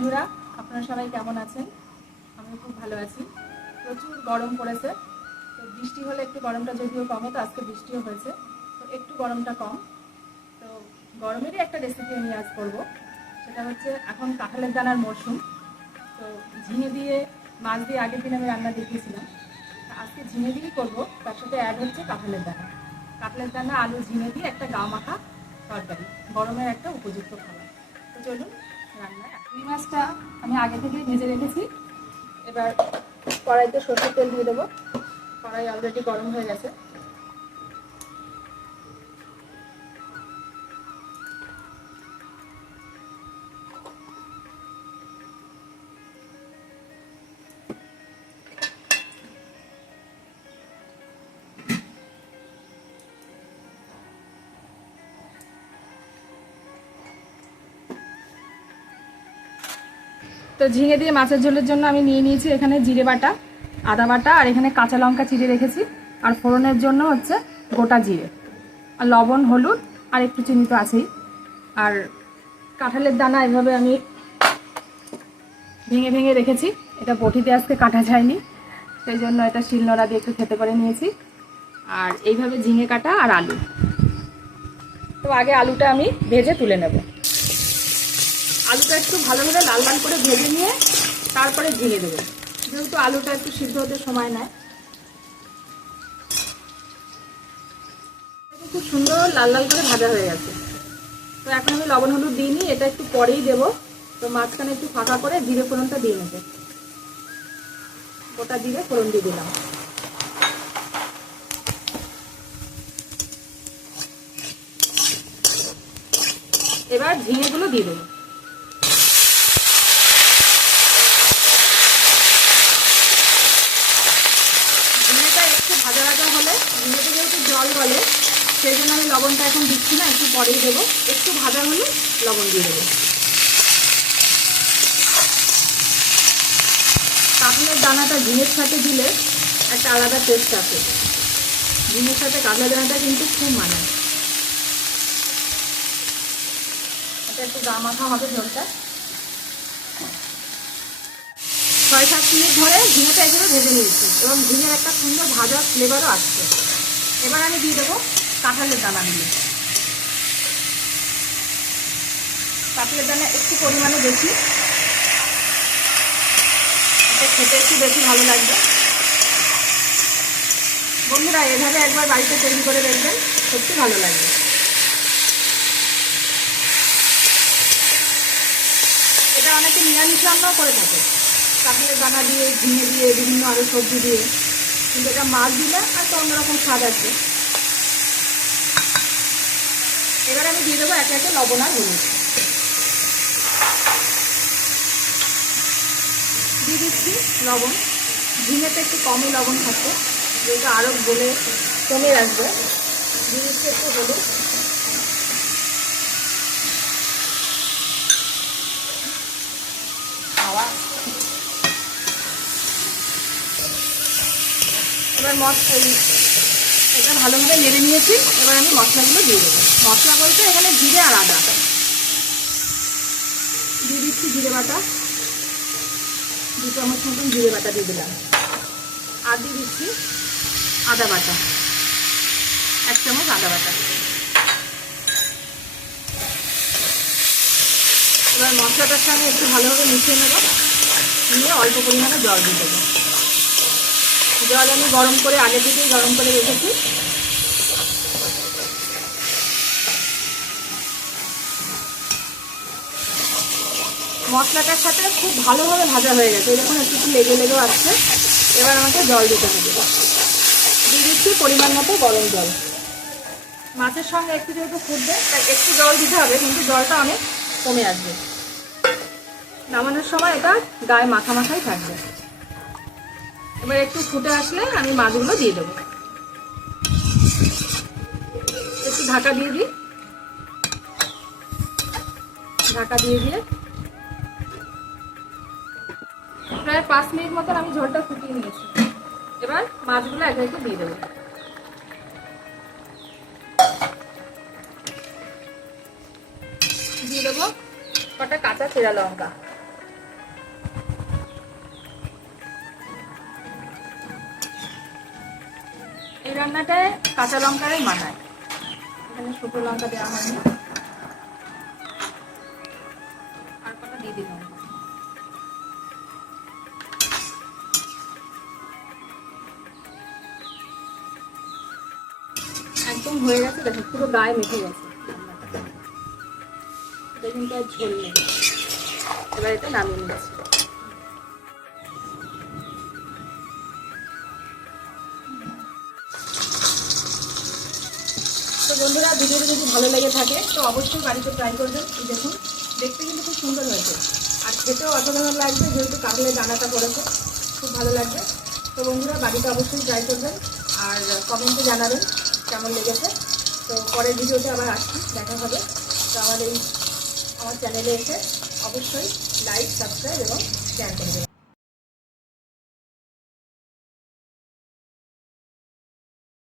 বন্ধুরা, আপনারা সবাই কেমন আছেন? আমি খুব ভালো আছি। প্রচুর গরম পড়েছে। তো বৃষ্টি হলে একটু গরমটা যদিও কম, তো আজকে বৃষ্টিও হয়েছে। তো একটু গরমটা কম। তো গরমেরই একটা রেসিপি আমি আজ করব। সেটা হচ্ছে এখন কাঁঠালের দানার মরশুম তো ঝিঙে দিয়ে, মাছ দিয়ে আগের দিন আমি রান্না দেখিয়েছিলাম। আজকে ঝিঙে দিয়েই করব। তার সাথে অ্যাড হচ্ছে কাঁঠালের দানা। কাঁঠালের দানা, আলু, ঝিঙে দিয়ে একটা গা মাখা তরকারি। গরমের একটা উপযুক্ত খাবার। তো চলুন রান্নায়। মাছটা আমি আগে থেকেই ভেজে রেখেছি। এবার কড়াইতে সরষের তেল দিয়ে দেবো। কড়াই অলরেডি গরম হয়ে গেছে। তো ঝিঙে দিয়ে মাছের ঝোলের জন্য আমি নিয়ে নিয়েছি এখানে জিরে বাটা, আদা বাটা, আর এখানে কাঁচা লঙ্কা চিড়ে রেখেছি। আর ফোড়নের জন্য হচ্ছে গোটা জিরে, আর লবণ, হলুদ, আর একটু চিনি তো আছেই। আর কাঁঠালের দানা এভাবে আমি ভেঙে ভেঙে রেখেছি। এটা বটিতে আজকে কাটা যায়নি, সেই জন্য এটা শিলনোড়া দিয়ে একটু খেতে করে নিয়েছি। আর এইভাবে ঝিঙে কাটা আর আলু। তো আগে আলুটা আমি ভেজে তুলে নেব। আলুটা একটু ভালোভাবে লাল লাল করে ভেজে নিয়ে তারপরে ঝিঙে দেবো। যেহেতু আলুটা একটু সিদ্ধ হতে সময় নেয়। খুব সুন্দর লাল লাল করে ভাজা হয়ে গেছে। তো এখন আমি লবণ হলুদ দিইনি এটা একটু পরেই দেবো। তো মাঝখানে একটু ফাঁকা করে জিরে ফোড়নটা দিয়ে নেবে গোটা জিরে ফোড়ন দিয়ে দিলাম। এবার ঝিঙেগুলো দিয়ে দেবো ঝিঙেটা ভাজা হলে ঝিঙেতে যেহেতু জল গলে সেই জন্য আমি লবণটা এখন দিচ্ছি না, একটু পরেই দেবো। একটু ভাজা হলে লবণ দিয়ে দেবো। কাঁকলের দানাটা ঝিঙের সাথে দিলে একটা আলাদা টেস্ট আছে ঝিঙের সাথে কাঁকলের দানাটা কিন্তু খুব মানায়। এটা একটু গা হবে ঝোলটা। ছয় সাত মিনিট ধরে ঝিঙেটা এগুলো ভেজে নিয়েছি এবং ঝিঙের একটা সুন্দর ভাজা ফ্লেভারও আসছে। এবার আমি দিয়ে দেবো কাঁঠালের দানা দিয়ে। কাঁঠালের দানা একটু পরিমাণে বেশি। খেতে একটু বেশি ভালো লাগবে। বন্ধুরা, এভাবে একবার বাড়িতে তৈরি করে দেখবেন, সত্যি ভালো লাগবে। এটা অনেকে নিরামিষ রান্নাও করে থাকে। কাঁঠালের দানা দিয়ে, ঝিঙে দিয়ে, বিভিন্ন আরও সবজি দিয়ে। কিন্তু এটা মাছ দিলে আর তো অন্যরকম স্বাদ আছে। এবার আমি দিয়ে দেবো একে একে লবণ আর হলুদ। দিয়ে দিচ্ছি লবণ। ঝিঙেতে একটু কমই লবণ থাকবে যেটা আরও গলে কমে আসবে। দিয়ে দিচ্ছি একটু হলুদ। এবার মশলা এটা ভালোভাবে নেড়ে নিয়েছি। এবার আমি মশলাগুলো দিয়ে দেবো। মশলা বলতে এখানে জিরে আর আদা। দিয়ে দিচ্ছি জিরে বাটা। দু চামচ মতন জিরে বাটা দিয়ে দিলাম। আর দিয়ে দিচ্ছি আদা বাটা। এক চামচ আদা বাটা। এবার মশলাটার সঙ্গে একটু ভালোভাবে মিশিয়ে নেব। নিয়ে অল্প পরিমাণে জল দিয়ে দেবো। জল আমি গরম করে আগে থেকেই গরম করে রেখেছি। মশলাটার সাথে খুব ভালোভাবে ভাজা হয়ে গেছে। এরকম একটু একটু লেগে লেগেও আসছে। এবার আমাকে জল দিতে হবে। দিয়ে দিচ্ছি পরিমাণ মতো গরম জল। মাছের সঙ্গে একটু যেহেতু ফুটবে, তাই একটু জল দিতে হবে, কিন্তু জলটা অনেক কমে আসবে। নামানোর সময় এটা গায়ে মাখা মাখাই থাকবে। এবার একটু ফুটে আসলে আমি মাছগুলো দিয়ে দেবো। একটু ঢাকা দিয়ে দিই। ঢাকা দিয়ে দিয়ে প্রায় পাঁচ মিনিট মতন আমি ঝোলটা ফুটিয়ে নিয়েছি। এবার মাছগুলো একে একে দিয়ে দেবো। দিয়ে দেবো কটা কাঁচা চেরা লঙ্কা। রান্নাটায় কাঁচা লঙ্কায় মানায় এখানে শুকনো লঙ্কা দেওয়া হয়নি। আর কটা দিয়ে দিলাম। একদম হয়ে গেছে, দেখো, পুরো গায়ে মেখে গেছে। এটা কিন্তু আর ঝোল নেই। এবার এটা নামিয়ে নিচ্ছি। বন্ধুরা, ভিডিওটি যদি ভালো লেগে থাকে, তো অবশ্যই বাড়িতে ট্রাই করবেন। দেখুন, দেখতে কিন্তু খুব সুন্দর হয়েছে। আর খেতেও অসাধারণ লাগবে যেহেতু কাকলে দানাটা করেছে খুব ভালো লাগবে তো বন্ধুরা, বাড়িতে অবশ্যই ট্রাই করবেন। আর কমেন্টে জানাবেন কেমন লেগেছে। তো পরের ভিডিওতে আবার আসছি, দেখা হবে। তো আমার এই আমার চ্যানেলে এসে অবশ্যই লাইক সাবস্ক্রাইব এবং শেয়ার করে দেবেন